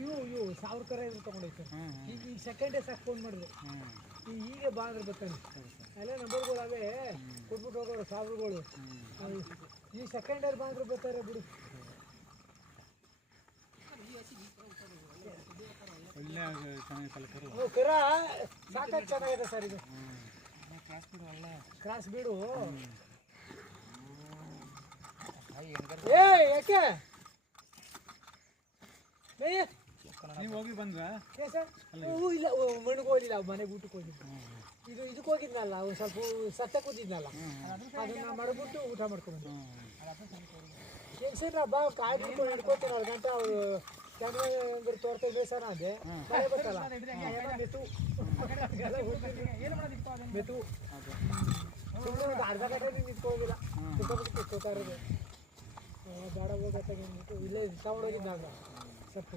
ಇವು 1000 ಕರ ಇದ್ರು ತೊಗೊಂಡೈತೆ ಈಗ ಸೆಕೆಂಡ್ ಡೇ ಸಾಕು ಫೋನ್ ಮಾಡಿದ್ರು ಈಗ ಬಾ ಅಂದ್ರೆ ಬರ್ತಾನೆ ಎಲ್ಲ ನಂಬರ್ಗಳು ಅವೇ ಕೊಟ್ಬಿಟ್ಟು ಹೋಗೋರು 1000ಗಳು ಈ ಸೆಕೆಂಡ್ ಡೇ ಬಾ ಅಂದ್ರೆ ಬರ್ತಾರೆ ಬಿಡು ಕರ ಸಾಕಾಗಿ ಚೆನ್ನಾಗಿದೆ ಸರ್ ಇದು ಕ್ರಾಸ್ ಬೀಡು ಏ ಯಾಕೆ ನೀವು ಹೋಗಿ ಬಂದ್ರಾ ಇಲ್ಲ ಮಣ್ಣಿಗೆ ಹೋಗಿಲ್ಲ ಮನೆಗೆ ಊಟಕ್ಕೆ ಹೋಗಿದ್ದು ಇದಕ್ಕೆ ಹೋಗಿದ್ನಲ್ಲ ಒಂದು ಸ್ವಲ್ಪ ಸತ್ತ ಕೂತಿದ್ನಲ್ಲ ಅದನ್ನ ಮಾಡಿಬಿಟ್ಟು ಊಟ ಮಾಡ್ಕೊಂಡು ಏನ್ಸೇನ ಬಾ ಕಾಯಿ ಬಿಟ್ಟು ಹಿಡ್ಕೊತೀನಿ 2 ಗಂಟೆ ಅವರು ಕ್ಯಾಮ್ರಾ ಅಂದ್ರೆ ತೋರ್ತಾ ಬೇಸನ ಅದೇ ಮಳೆ ಬರ್ತಲ್ಲ ಮೆತು ಸುಮ್ಮನೆ ಒಂದು ಅರ್ಧ ಗಂಟೆ ನಿಂತ್ಕೋಗಿಲ್ಲ ಕುತ್ಕೋತಾ ಇರೋದು ಬೇಡ ಹೋಗತ್ತಾಗಿತ್ತು ಇಲ್ಲೇ ತಗೊಂಡೋಗಿದ್ದಾಗ ಸತ್ತು